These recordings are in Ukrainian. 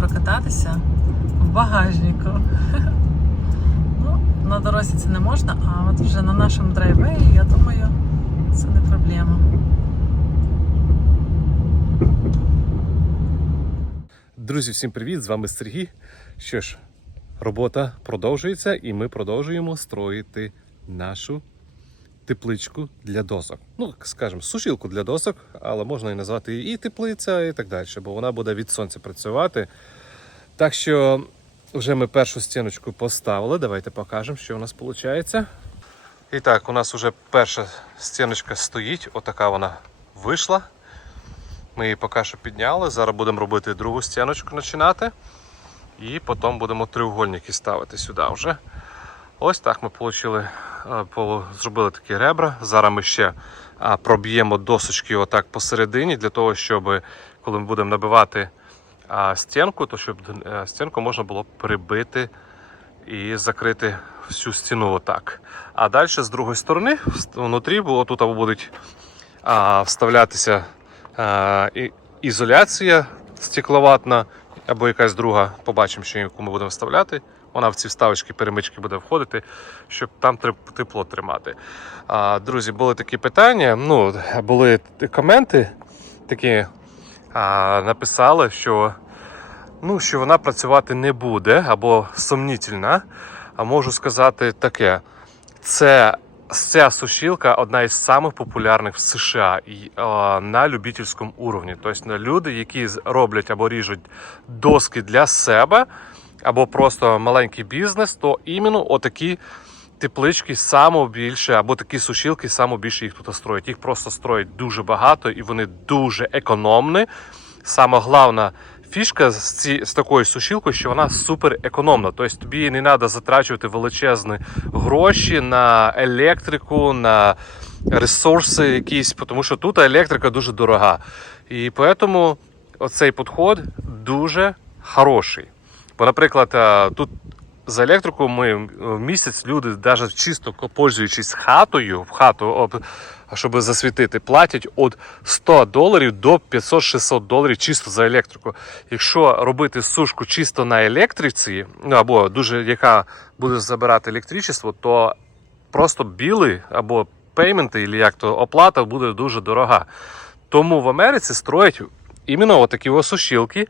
прокататися в багажнику. Ну, на дорозі це не можна, а от вже на нашому драйвеї, я думаю, це не проблема. Друзі, всім привіт! З вами Сергій. Що ж, робота продовжується, і ми продовжуємо строїти нашу тепличку для досок. Ну, скажімо, сушілку для досок, але можна і назвати її і теплиця, і так далі, бо вона буде від сонця працювати. Так що вже ми першу стіночку поставили. Давайте покажемо, що у нас виходить. І так, у нас вже перша стіночка стоїть, отака вона вийшла. Ми її поки що підняли. Зараз будемо робити другу стіночку починати. І потім будемо треугольники ставити сюди вже. Ось так ми получили, е, зробили такі ребра. Зараз ми ще проб'ємо досочки отак посередині, для того, щоб коли ми будемо набивати стінку, то щоб е, стінку можна було прибити і закрити всю стіну отак. А далі з другої сторони, внутрі, бо тут будуть вставлятися ізоляція стекловатна або якась друга. Побачимо, що яку ми будемо вставляти. Вона в ці вставочки, перемички буде входити, щоб там тепло тримати. А, друзі, були такі питання. Ну, були коменти такі а, написали, що, ну, що вона працювати не буде або сумнітельна. А можу сказати таке: це ця сушілка одна із самих популярних в США і, е, на любительському уровні. Тобто на люди, які роблять або ріжуть доски для себе, або просто маленький бізнес, то іменно отакі теплички саме більше, або такі сушілки саме більше їх тут строять. Їх просто строять дуже багато і вони дуже економні. Саме головна фішка з, ці, з такою сушілкою, що вона супер економна. Тобто тобі не треба затрачувати величезні гроші на електрику, на ресурси якісь, тому що тут електрика дуже дорога. І тому оцей підход дуже хороший. Бо, наприклад, е, тут за електрику ми в місяць люди, навіть чисто пользуючись хатою, в хату, щоб засвітити, платять від 100 доларів до 500-600 доларів чисто за електрику. Якщо робити сушку чисто на електриці, ну або дуже яка буде забирати електричество, то просто біли або пейменти, або як то оплата буде дуже дорога. Тому в Америці строять іменно отакі сушілки,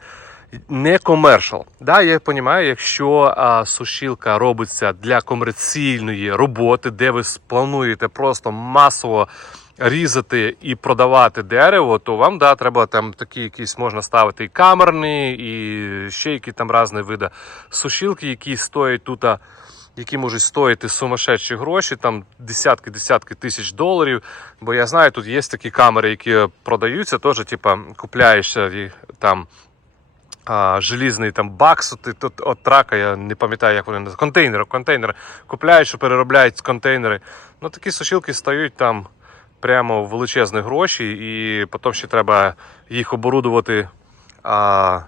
не комершал. Да, я розумію, якщо а, сушілка робиться для комерційної роботи, де ви плануєте просто масово різати і продавати дерево, то вам да, треба там такі якісь можна ставити і камерні, і ще які там різні види сушілки, які стоять тут. які можуть стоїти сумасшедші гроші, там десятки-десятки тисяч доларів. Бо я знаю, тут є такі камери, які продаються, теж, типа, купляєшся там а, желізний там бакс от, от, трака, я не пам'ятаю, як вони називаються, контейнер, контейнер. Купляють, що переробляють контейнери. Ну такі сушілки стають там прямо величезні гроші, і потім ще треба їх оборудувати. А,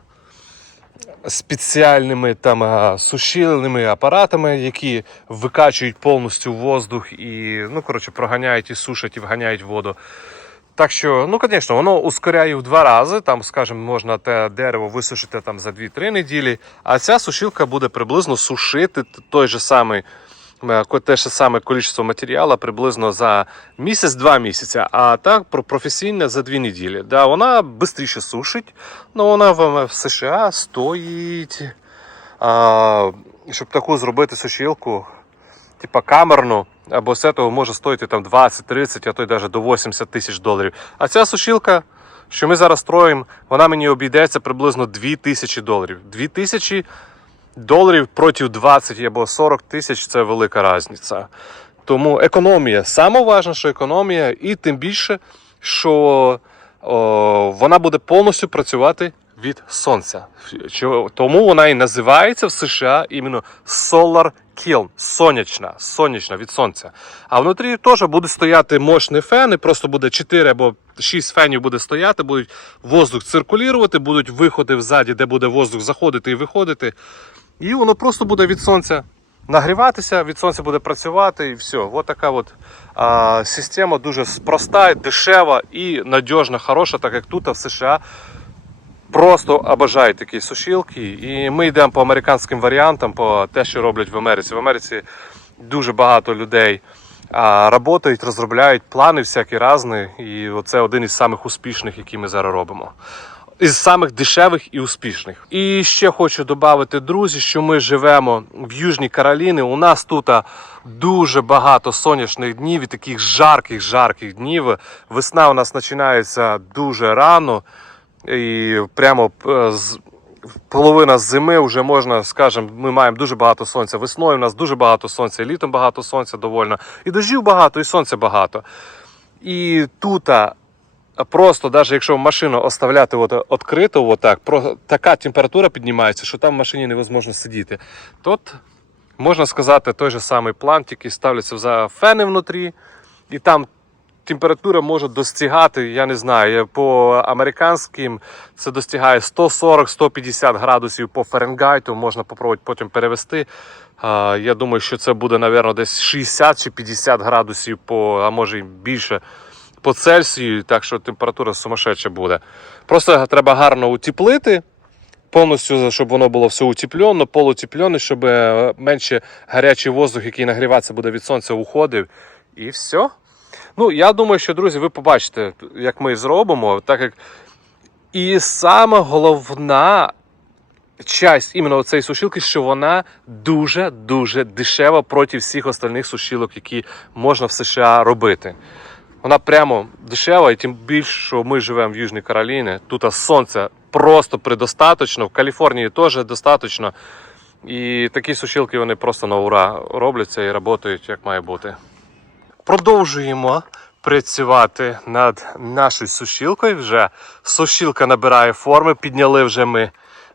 спеціальними там сушильними апаратами, які викачують повністю воздух і, ну, коротше, проганяють і сушать і вганяють воду. Так що, ну, звісно, воно ускоряє в два рази. Там, скажімо, можна те дерево висушити там за 2-3 неділі, а ця сушилка буде приблизно сушити той же самий. е, Те ж саме кількість матеріалу приблизно за місяць-два місяці, а так про- професійна за дві неділі. Да, вона швидше сушить, але вона в, в США стоїть. А, щоб таку зробити сушилку, типа камерну, або з цього може стоїти там 20-30, а то й навіть до 80 тисяч доларів. А ця сушилка, що ми зараз строїмо, вона мені обійдеться приблизно 2 тисячі доларів. 2 тисячі доларів проти 20 або 40 тисяч це велика різниця. Тому економія. Що економія, і тим більше, що о, вона буде повністю працювати від сонця. Тому вона і називається в США іменно Solar Kiln, сонячна, сонячна від сонця. А внутрі теж буде стояти мощні фени, просто буде 4 або 6 фенів буде стояти, будуть воздух циркулювати, будуть виходи взаді, де буде воздух заходити і виходити. І воно просто буде від сонця нагріватися, від сонця буде працювати і все. Ось така от а, система дуже проста, дешева і надіжна, хороша, так як тут а в США просто обожають такі сушілки. І ми йдемо по американським варіантам, по те, що роблять в Америці. В Америці дуже багато людей а, працюють, розробляють плани всякі різні. І це один із самих успішних, які ми зараз робимо. Із самих дешевих і успішних. І ще хочу додати, друзі, що ми живемо в Южній Кароліні. У нас тут дуже багато сонячних днів і таких жарких, жарких днів. Весна у нас починається дуже рано, і прямо е, з половина зими вже можна, скажімо, ми маємо дуже багато сонця. Весною у нас дуже багато сонця, і літом багато сонця довольно. І дождів багато, і сонця багато. І тут просто, навіть якщо машину оставляти от, відкрито, отак, про, така температура піднімається, що там в машині невозможно сидіти. Тут, можна сказати, той же самий план, тільки ставляться за фени внутрі, і там температура може достигати, я не знаю, по американським це достигає 140-150 градусів по Фаренгайту, можна попробувати потім перевести. Я думаю, що це буде, мабуть, десь 60 чи 50 градусів, по, а може і більше по Цельсію, так що температура сумасшедша буде. Просто треба гарно утеплити. Повністю, щоб воно було все утеплено, полутеплено, щоб е, менше гарячий воздух, який нагріватися буде від сонця, уходив. І все. Ну, я думаю, що, друзі, ви побачите, як ми зробимо, так як. І саме головна часть іменно цієї сушілки, що вона дуже-дуже дешева проти всіх остальних сушілок, які можна в США робити. Вона прямо дешева, і тим більше, що ми живемо в Южній Кароліні. Тут сонця просто предостаточно, в Каліфорнії теж достатньо. І такі сушілки вони просто на ура робляться і працюють як має бути. Продовжуємо працювати над нашою сушілкою. Вже сушілка набирає форми. Підняли вже ми,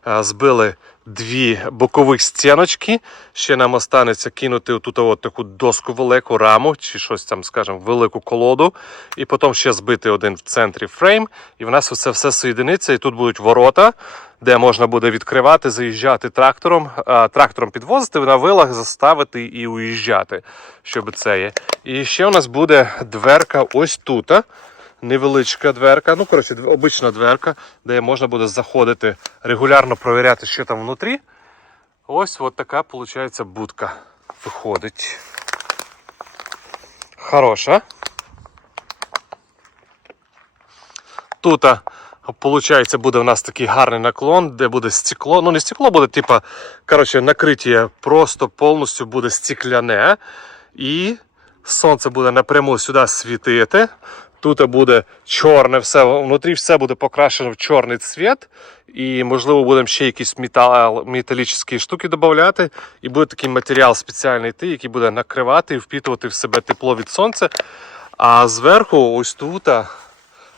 е, збили дві бокових стіночки. Ще нам останеться кинути тут от таку доску велику раму, чи щось там, скажімо, велику колоду. І потім ще збити один в центрі фрейм. І в нас це все соєдиниться. І тут будуть ворота, де можна буде відкривати, заїжджати трактором, трактором підвозити на вилах, заставити і уїжджати. Щоб це є. І ще у нас буде дверка ось тут. Невеличка дверка, ну коротше, обична дверка, де можна буде заходити, регулярно провіряти, що там внутрі. Ось от така, виходить, будка виходить. Хороша. Тут, виходить, буде у нас такий гарний наклон, де буде стекло. Ну, не стекло буде, типа, коротше, накриття просто повністю буде стекляне. І сонце буде напряму сюди світити. Тут буде чорне все, внутрі все буде покрашено в чорний цвіт. І, можливо, будемо ще якісь метал, металічні штуки додати. І буде такий матеріал спеціальний йти, який буде накривати і впітувати в себе тепло від сонця. А зверху, ось тут,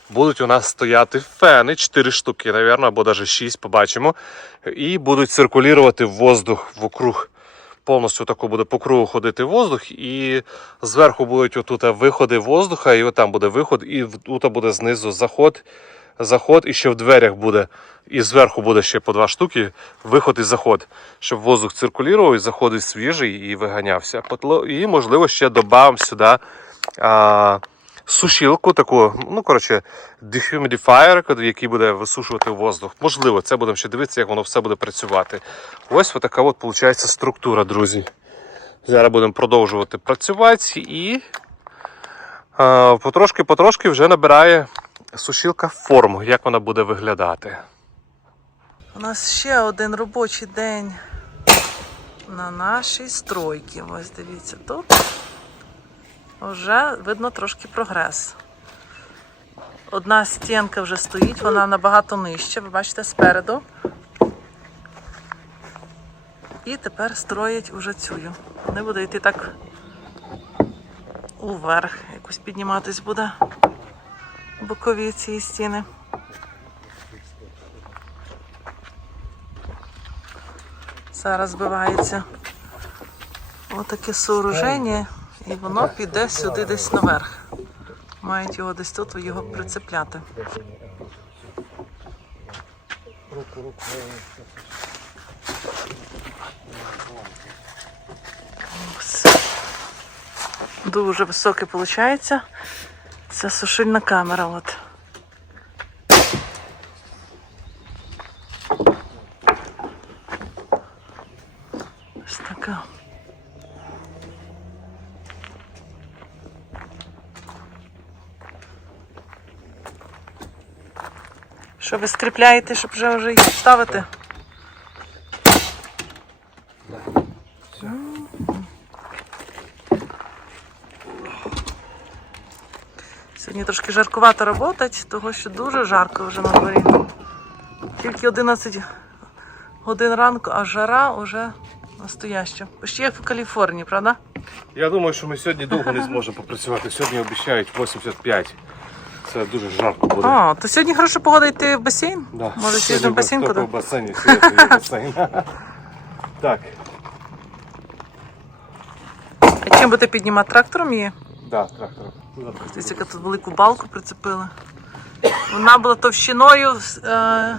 будуть у нас стояти фени, 4 штуки, мабуть, або навіть 6, побачимо. І будуть циркулювати воздух вокруг. Повністю тако буде по кругу ходити воздух, і зверху будуть отут виходи воздуха, і отам буде виход, і тут буде знизу заход, заход, і ще в дверях буде. І зверху буде ще по два штуки, виход і заход, щоб воздух циркулював, і заходив свіжий і виганявся. І, можливо, ще додамо сюди сушілку, таку, ну, коротше, dehumidifier, який буде висушувати воздух. Можливо, це будемо ще дивитися, як воно все буде працювати. Ось така от, виходить, структура, друзі. Зараз будемо продовжувати працювати і потрошки-потрошки вже набирає сушілка форму, як вона буде виглядати. У нас ще один робочий день на нашій стройці. Ось дивіться, тут вже видно трошки прогрес. Одна стінка вже стоїть, вона набагато нижче, ви бачите, спереду. І тепер строять уже цю. Не буде йти так уверх, якось підніматись буде бокові ці стіни. Зараз збивається отаке сооруження, і воно піде сюди десь наверх. Мають його десь тут його прицепляти. Ось. Дуже високий виходить. Це сушильна камера. От. Що ви скріпляєте, щоб вже вже їх ставити? Сьогодні трошки жаркувато роботать, того що дуже жарко вже на дворі. Тільки 11 годин ранку, а жара вже настояща. Почти як в Каліфорнії, правда? Я думаю, що ми сьогодні довго не зможемо попрацювати. Сьогодні обіцяють 85. Це дуже жарко буде. А, то сьогодні хороша погода йти в басейн? Да. Може, Сьогодні в басейн куди? в басейні, сидіти в басейн. Так, А чим будете піднімати трактором її? да, трактор. Дивіться, яку тут велику балку прицепили. Вона була товщиною е,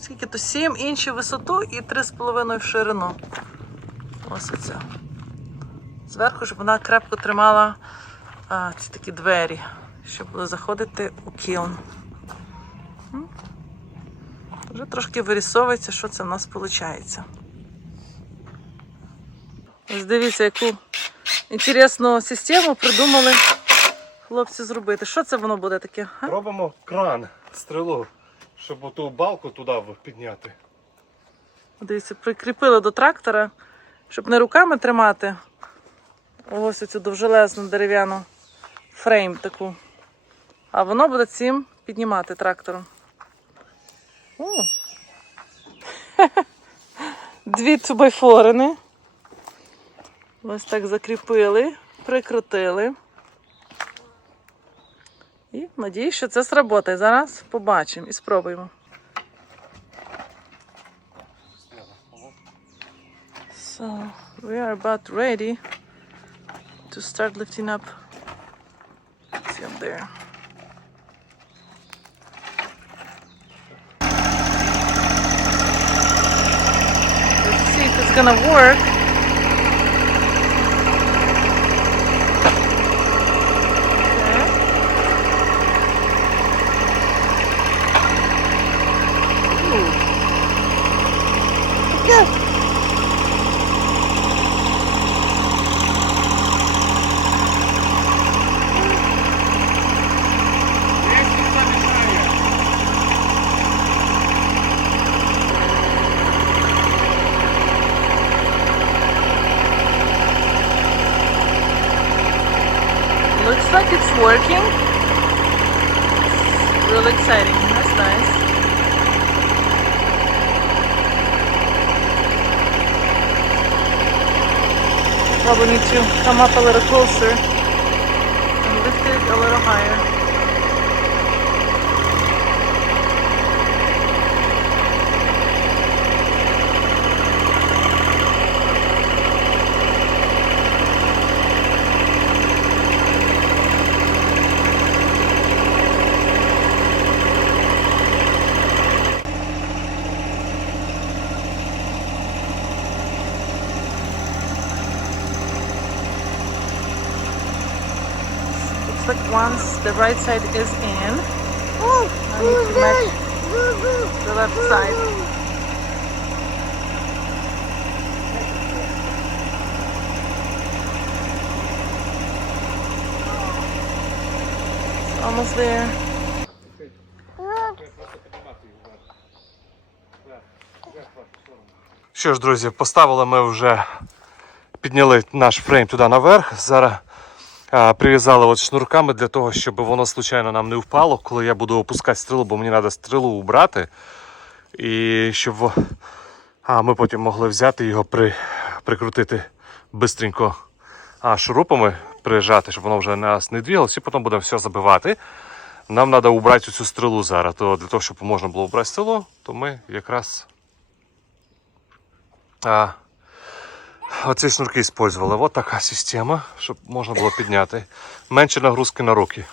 скільки то 7 інші в висоту і 3,5 в ширину. Ось оце. Зверху, щоб вона крепко тримала е, ці такі двері, щоб заходити у кілн. М? Вже трошки вирісовується, що це в нас виходить. Ось дивіться, яку інтересну систему придумали хлопці зробити. Що це воно буде таке? га? Робимо кран, стрілу, щоб оту балку туди підняти. Дивіться, прикріпили до трактора, щоб не руками тримати. Ось оцю довжелезну дерев'яну фрейм таку. А воно буде цим піднімати трактором. О! Дві тубайфорини. Ось так закріпили, прикрутили. І надіюсь, що це сработає. Зараз побачимо і спробуємо. So we are about ready to start lifting up. See up there. Gonna work. Like it's working. Really exciting. That's nice. Probably need to come up a little closer and lift it a little higher. Like once the right side is in, I need to match the left side. It's almost there. Що ж, друзі, поставили ми вже, підняли наш фрейм туди наверх. Зараз а, прив'язали от шнурками для того, щоб воно случайно нам не впало, коли я буду опускати стрілу, бо мені треба стрілу убрати. І щоб а, ми потім могли взяти його, при, прикрутити а, шурупами, прижати, щоб воно вже нас не двігалося, і потім будемо все забивати. Нам треба убрати цю стрілу зараз. То для того, щоб можна було убрати стрілу, то ми якраз а, оці шнурки использовали. Ось така система, щоб можна було підняти. Менше нагрузки на руки.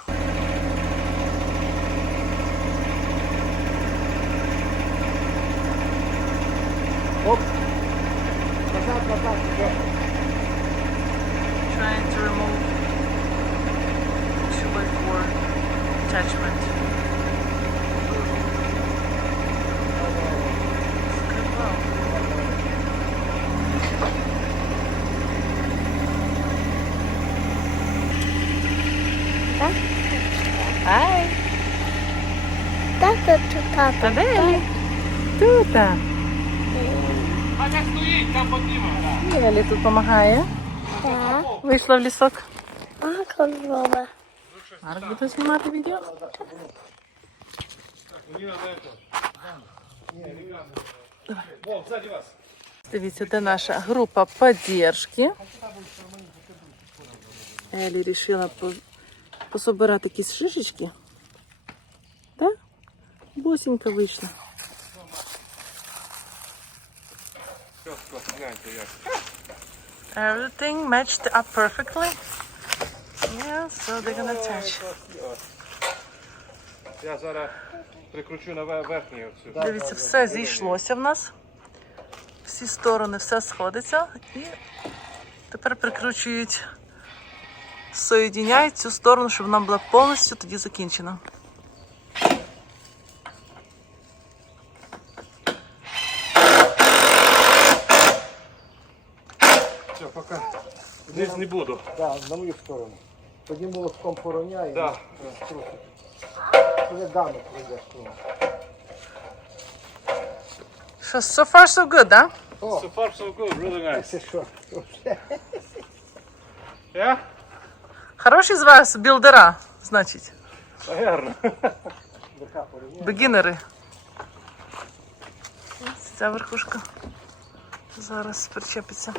Тата, тата. Та де Елі? Тут. А як стоїть, там подніме. Елі тут допомагає. Так. Вийшла в лісок. А, корова. Марк буде знімати відео. Вон, ззаді вас. Дивіться, де наша група поддержки. Елі вирішила по- Пособирати якісь шишечки. Так? Босенька вийшла. Як. Everything matched up perfectly. Yeah, so they're gonna attach. Я зараз прикручу на ве- верхній оцю. Дивіться, все зійшлося в нас. Всі сторони, все сходиться. І тепер прикручують, соєдиняють цю сторону, щоб вона була повністю тоді закінчена. Все, поки. Низ не буду. Да, на мою сторону. Тоді молотком пороняє. Да. трохи. Коли дамо пройдеш кругом. Що, so far so good, да? О, So far so good, really nice. це що? Yeah? Хороші з вас білдера, значить, Наверно. Верха порівняє. бегінери. Ось Ця верхушка зараз причепиться.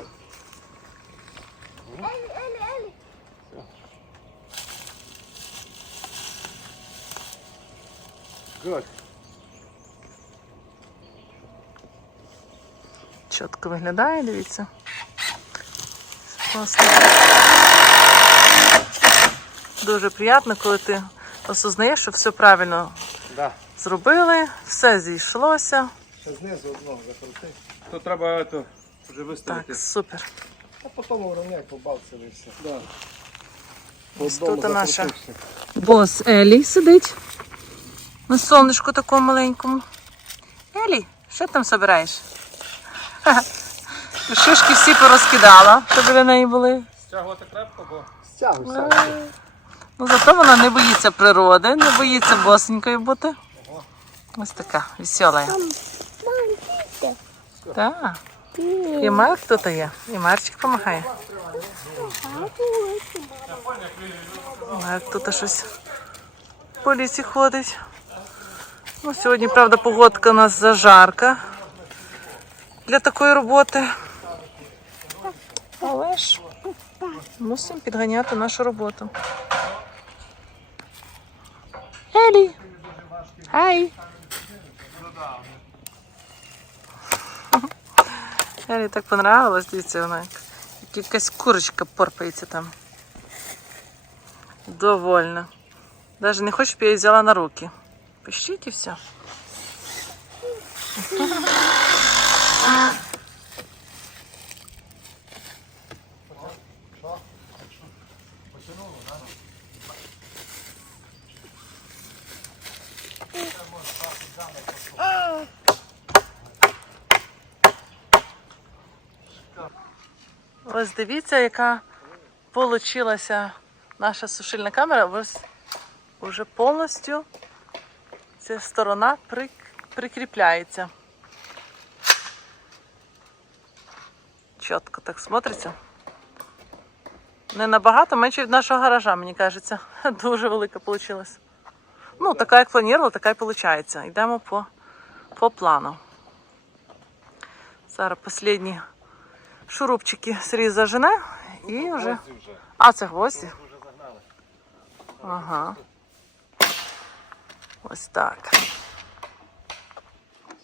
Good. Чітко виглядає, дивіться. Класно. Дуже приємно, коли ти осознаєш, що все правильно Да. зробили, все зійшлося. Ще знизу одного закрути. Тут треба це, вже виставити. Так, супер. А потім уравняй по балці і все. Да. Ось тут наша. Бос Елі сидить на сонечку такому маленькому. Елі, що там собираєш? Ха-ха. Шишки всі порозкидала, щоб для неї були. Стягувати крепко, бо Стягуй сам. Ну, зато вона не боїться природи, не боїться босенькою бути. Ось така весела. Так. І Марк тут є. І Марчик допомагає. Марк тут щось по лісі ходить. Ну, сьогодні, правда, погодка у нас зажарка для такої роботи. Але ж мусимо підганяти нашу роботу. Хай! Елі так понравилось, дивіться, вона як як якась курочка порпається там. Довольно. Навіть не хочу, щоб я її взяла на руки. Пишіть і все. Дивіться, яка получилася наша сушильна камера. Ось вже повністю ця сторона при- прикріпляється. Чітко так смотриться. Не набагато менше від нашого гаража, мені кажеться. Дуже велика вийшла. Ну, така, як планувала, така і виходить. Йдемо по, по плану. Зараз останні шурупчики Сергій зажене і вже. А, це гвозді? Ага. Ось так.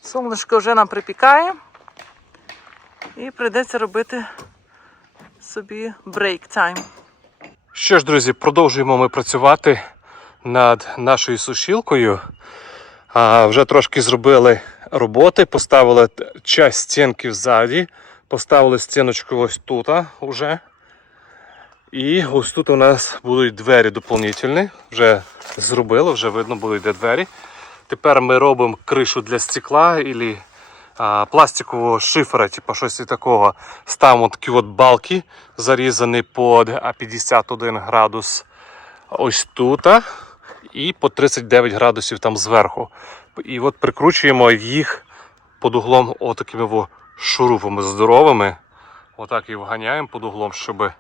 Сонечко вже нам припікає. І прийдеться робити собі брейк тайм. Що ж, друзі, продовжуємо ми працювати над нашою сушілкою. А, вже трошки зробили роботи, поставили часть стінки ззаді, поставили стіночку ось тут уже. І ось тут у нас будуть двері доповнительні. Вже зробили, вже видно будуть де двері. Тепер ми робимо кришу для стекла і а, пластикового шифера, типу щось такого. Ставимо такі от балки, зарізані під 51 градус ось тут. і по 39 градусів там зверху. І от прикручуємо їх під углом отакими шурупами здоровими. Отак і вганяємо під углом, щоб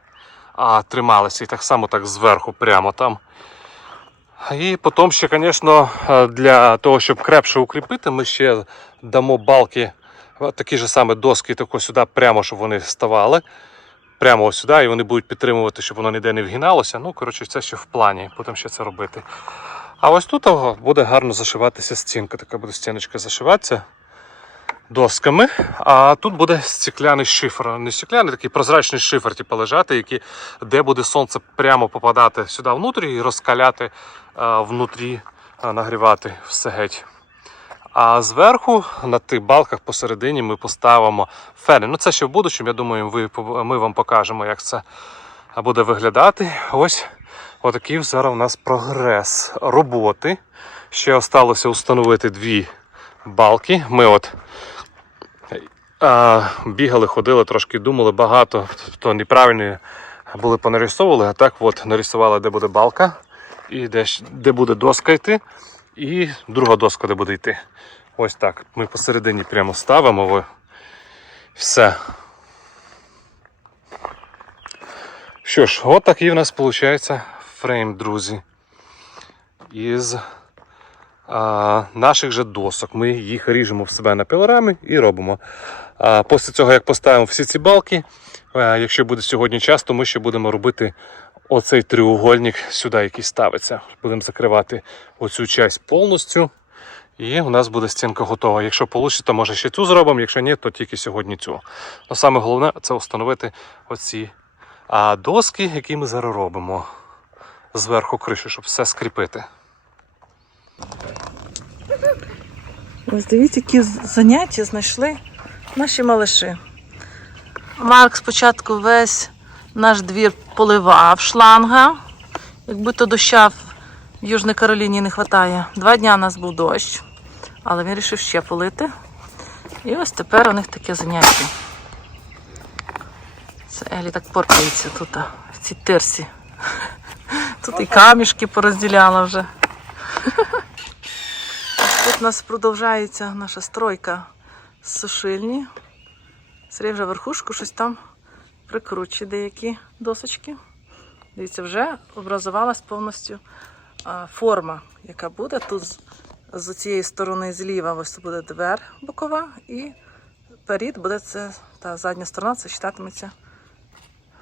а, трималися. І так само так зверху, прямо там. І потім ще, звісно, для того, щоб крепше укріпити, ми ще дамо балки, такі ж самі доски, тако сюди, прямо, щоб вони ставали. Прямо ось сюди, і вони будуть підтримувати, щоб воно ніде не вгиналося. Ну, коротше, це ще в плані, будемо ще це робити. А ось тут буде гарно зашиватися стінка. Така буде стіночка зашиватися досками. А тут буде стекляний шифр. Не стекляний, такий прозрачний шифр, типу, лежати, який, де буде сонце прямо попадати сюди внутрі і розкаляти а, внутрі, а, нагрівати все геть. А зверху на тих балках посередині ми поставимо фени. Ну це ще в будущому, я думаю, ви, ми вам покажемо, як це буде виглядати. Ось отакий зараз у нас прогрес роботи. Ще осталося установити дві балки. Ми от а, бігали, ходили, трошки думали багато, то неправильно були понарисовували, а так от нарисували, де буде балка, і де, де буде доска йти, і друга доска, де буде йти. Ось так. Ми посередині прямо ставимо. ви. Все. Що ж, от такий у нас виходить фрейм, друзі. Із наших же досок. Ми їх ріжемо в себе на пилорами і робимо. Після цього, як поставимо всі ці балки, а, якщо буде сьогодні час, то ми ще будемо робити оцей треугольник сюди, який ставиться. Будемо закривати оцю часть повністю. І у нас буде стінка готова. Якщо вийде, то може ще цю зробимо, якщо ні, то тільки сьогодні цю. Но саме головне це встановити оці доски, які ми зараз робимо зверху криші, щоб все скріпити. Ось дивіться, які заняття знайшли наші малиші. Марк спочатку весь наш двір поливав шланга. Якби то доща в Южній Кароліні не вистачає. Два дні у нас був дощ, але він вирішив ще полити. І ось тепер у них таке заняття. Це Елі так поркається тут, в цій тирсі. Тут і камішки порозділяла вже. Тут у нас продовжується наша стройка з сушильні. Сергій вже верхушку щось там прикручує деякі досочки. Дивіться, вже образувалась повністю форма, яка буде. Тут з, цієї сторони зліва ось буде двер бокова, і перед буде це та задня сторона, це вважатиметься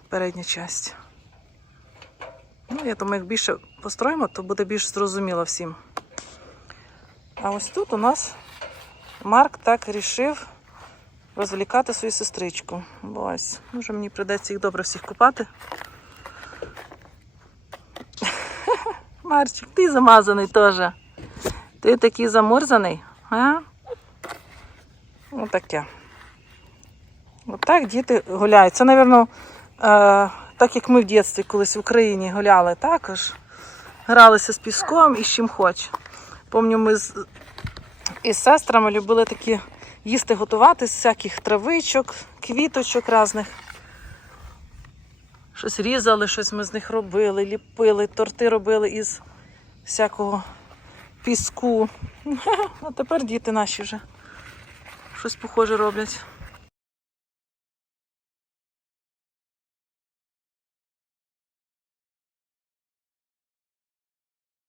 передня частина. Ну, я думаю, як більше построїмо, то буде більш зрозуміло всім. А ось тут у нас Марк так рішив розвлікати свою сестричку. Ось, може мені прийдеться їх добре всіх купати. Марчик, ти замазаний теж. Ти такий замурзаний, а? Отаке. Отак діти гуляють. Це, мабуть, е, так як ми в дитинстві колись в Україні гуляли також. Гралися з піском і з чим хоч. Помню, ми з, із сестрами любили такі їсти готувати з всяких травичок, квіточок різних. Щось різали, щось ми з них робили, ліпили, торти робили із всякого піску. А тепер діти наші вже щось похоже роблять.